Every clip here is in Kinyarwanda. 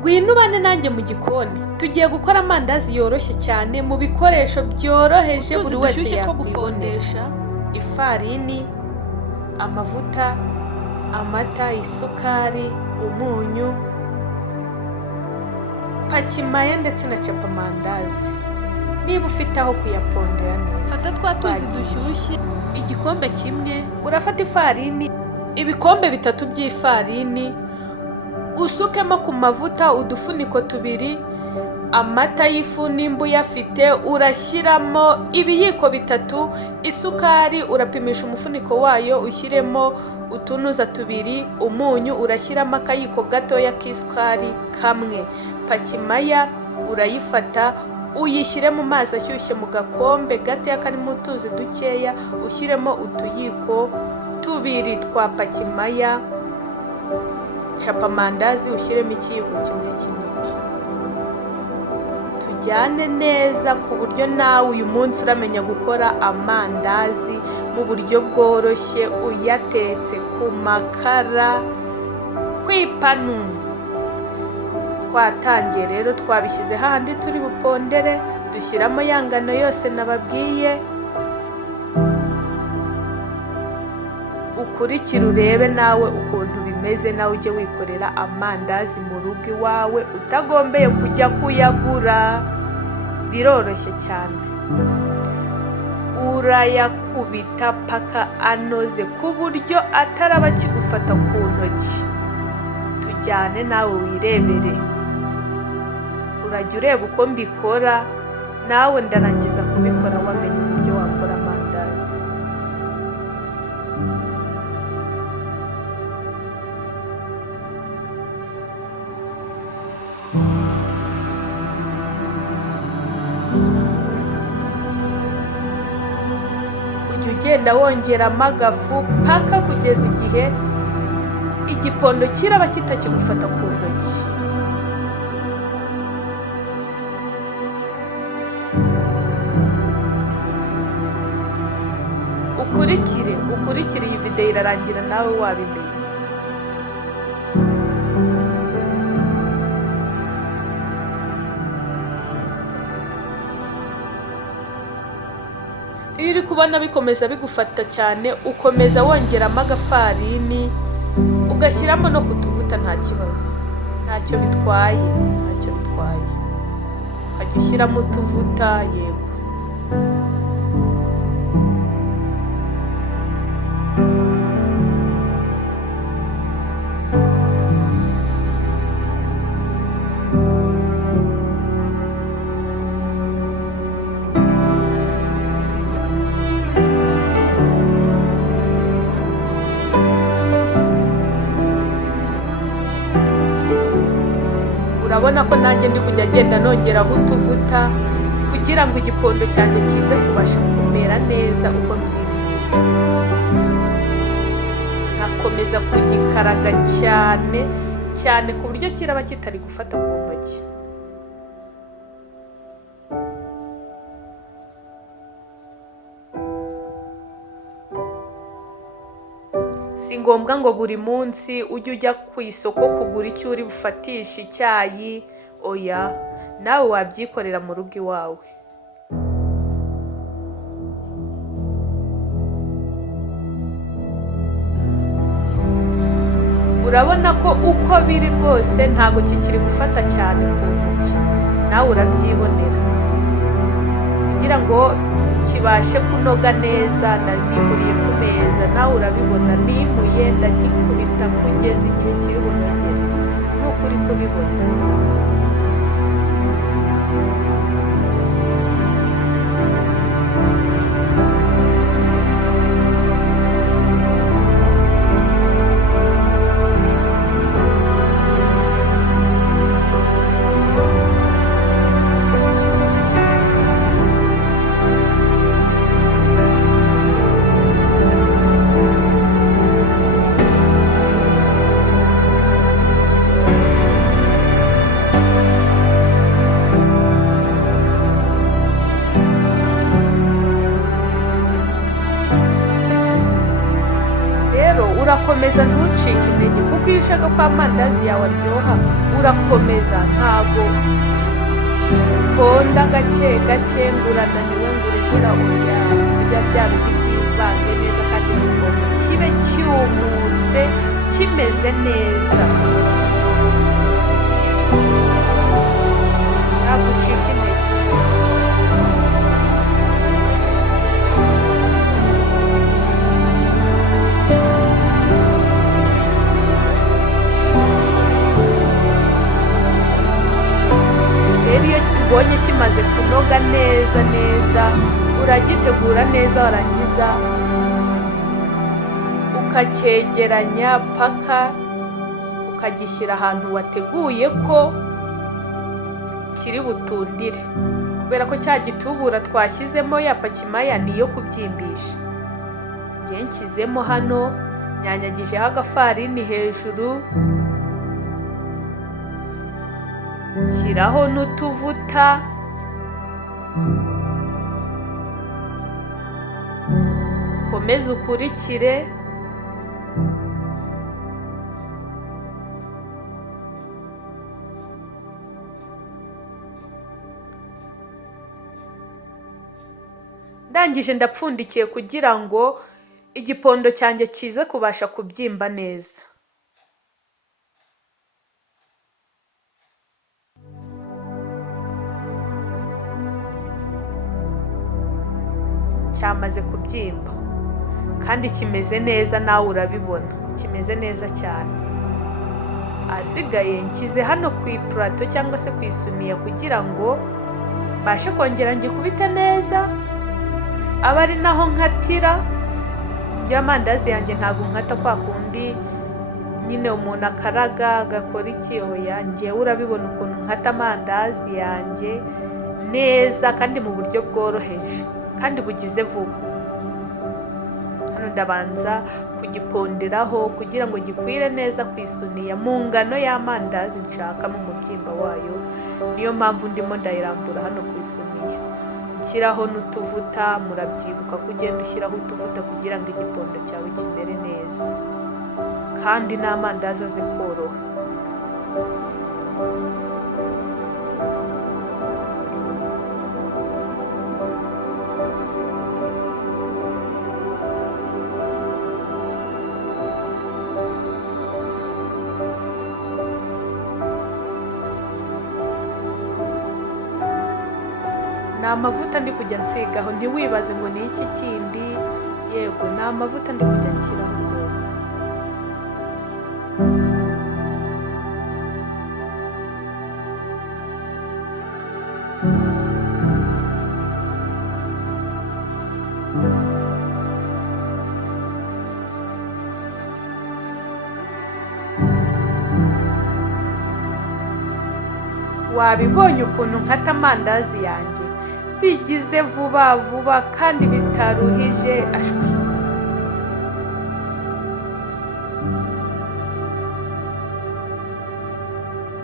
Ngwino ubane nanjye mu gikoni. Tugiye gukora amandazi yoroshye cyane mu bikoresho byoroheje buri wese yakwibonera. Ifarini, amavuta, amata, isukari, umunyu, pakimaya ndetse na capamandazi. Niba ufite aho kuyapondera neza, fata twa tuzi dushyushye igikombe kimwe. Urafata ifarini, ibikombe 3 by'ifarini, usukemo ku mavuta udufuniko 2, amata y'ifu nimba uyafite urashyiramo ibiyiko 3, isukari urapimisha umufuniko wayo ushyiremo utunuza 2, umunyu urashyiramo akayiko gatoya k'isukari kamwe, pakimaya urayifata uyishyire mu mazi ashyushye mu gakombe gatoya karimo utuzi dukeya, ushyiremo utuyiko 2 twa pakimaya, capamandazi ushyiremo ikiyiko kimwe kinini. Tujyane neza ku buryo nawe uyu munsi uramenya gukora amandazi mu buryo bworoshye uyatetse ku makara, ku ipanu. Twatangiye rero, twabishyize handi turi bupondere, dushyiramo ya ngano yose nababwiye. Ukurikire urebe nawe ukuntu bimeze, nawe ujye wikorera amandazi mu rugo iwawe utagombeye kujya kuyagura. Biroroshye cyane, urayakubita paka anoze ku buryo ataraba akigufata ku ntoki. Tujyane nawe wirebere, urajya ureba uko mbikora, nawe ndarangiza kubikora wamenye uburyo wakora amandazi. Ujya ugenda wongeramo agafu paka kugeza igihe igipondo kiraba kitakigufata ku ntoki. Ukurikire iyi video irarangira nawe wabimenye. Iyo uri kubona bikomeza bigufata cyane, ukomeza wongeramo agafarini, ugashyiramo no kutuvuta, nta kibazo, ntacyo bitwaye. Ukajya ushyiramo utuvuta, yego. Urabona ko nanjye ndi kujya agenda nongeraho utuvuta kugira ngo igipondo cyanjye kize kubasha kumera neza uko mbyifuza. Nkakomeza kugikaraga cyane ku buryo kiraba kitari gufata ku ntoki. Si ngombwa ngo buri munsi ujye ujya ku isoko kugura icyo uri bufatisha icyayi, oya, nawe wabyikorera mu rugo iwawe. Urabona ko uko biri rwose ntabwo kikiri gufata cyane ku ntoki, nawe urabyibonera. Kugira ngo kibashe kunoga neza, nimuriye ku meza, nawe urabibona, nimuye ndagikubita kugeza igihe kiri bunogere, nk'uko uri kubibona. komeza ntucike intege, kuko iyo ushaka ko amandazi yawe aryoha urakomeza, ntago uponda gake gake ngo urananiwe ngo urekera oya, biba bya bindi byivange neza kandi igikoma kibe cyumutse kimeze neza, ntabwo ucika intege. Rero iyo ubonye kimaze kunoga neza neza, uragitegura neza, warangiza ukacyegeranya paka ukagishyira ahantu wateguye ko kiri butundire, kubera ko cya gitubura twashyizemo ya pakimaya niyo kubyimbisha. Njye nshyizemo hano, nyanyagijeho agafarini hejuru, nshyiraho n'utuvuta, komeza ukurikire. Ndangije ndapfundikiye kugira ngo igipondo cyanjye kize kubasha kubyimba neza. Cyamaze kubyimba kandi kimeze neza, nawe urabibona kimeze neza cyane. Asigaye nshyize hano ku ipurato cyangwa se ku isuniya kugira ngo mbashe kongera ngikubite neza, aba ari naho nkatira. Njye amandazi yanjye ntabwo nkata kwa kundi nyine umuntu akaraga agakora iki, oya, njyewe urabibona ukuntu nkata amandazi yanjye neza kandi mu buryo bworoheje kandi bugize vuba. Hano ndabanza kugiponderaho kugira ngo gikwire neza ku isuniya mu ngano y'amandazi nshaka mu mubyimba wayo, niyo mpamvu ndimo ndayirambura hano ku isuniya. Nshyiraho n'utuvuta, murabyibuka ko ugenda ushyiraho utuvuta kugira ngo igipondo cyawe kimere neza kandi n'amandazi aze koroha. Ni amavuta ndi kujya nsigaho, ntiwibaze ngo ni iki kindi, yego ni amavuta ndi kujya nshyiraho rwose. Wabibonye ukuntu nkata amandazi yanjye bigize vuba vuba kandi bitaruhije ashwi.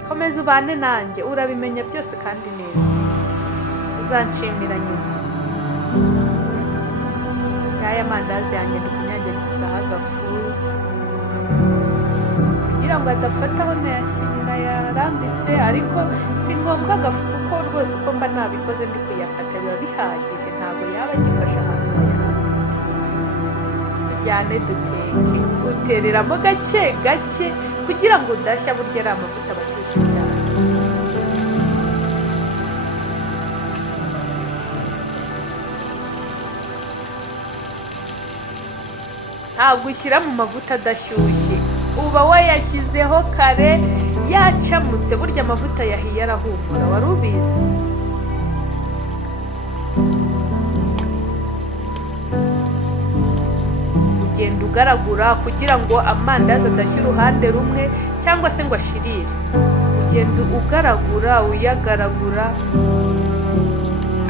Komeza ubane nanjye, urabimenya byose kandi neza, uzanshimira nyuma. Ngaya amandazi yanjye ndi kunyanyagizaho agafu kugira ngo adafata aho nayarambitse, ariko si ngombwa agafu kuko rwose uko mba nabikoze ndi kuyakata biba bihagije, ntabwo yaba agifasha ahantu nayarambitse. Tujyane duteke, utereramo gake gake kugira ngo udashya, burya ari amavuta aba ashyushye cyane. Ntabwo ushyira mu mavuta adashyushye, uba wayashyizeho kare yacamutse, burya amavuta yahiye arahumura, wari ubizi? Ugenda ugaragura kugira ngo amandazi adashya uruhande rumwe cyangwa se ngo ashirire. Ugenda ugaragura uyagaragura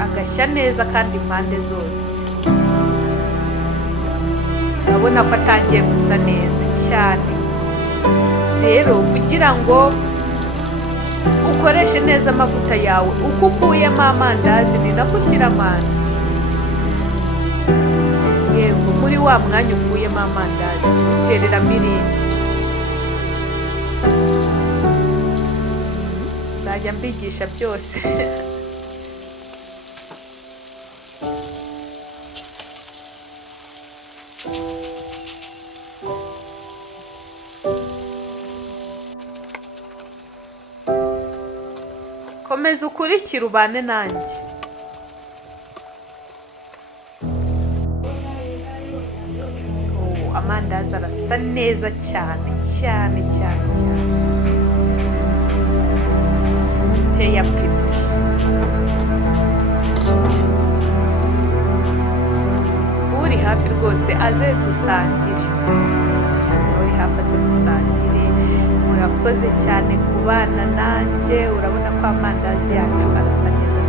agashya neza kandi impande zose. Urabona ko atangiye gusa neza cyane. Rero kugira ngo ukoreshe neza amavuta yawe, uko ukuyemo amandazi ni nako ushyira amazi. Yego muri wa mwanya ukuyemo amandazi utereramo irindi. Nzajya mbigisha byose. Komeza ukurikire ubane nanjye. Amandazi arasa neza cyane cyane cyane cyane, ateye apeti. Uri hafi rwose aze dusangire, uri hafi aze dusangire. Murakoze cyane kubana nanjye, urabona ko amandazi yacu arasa neza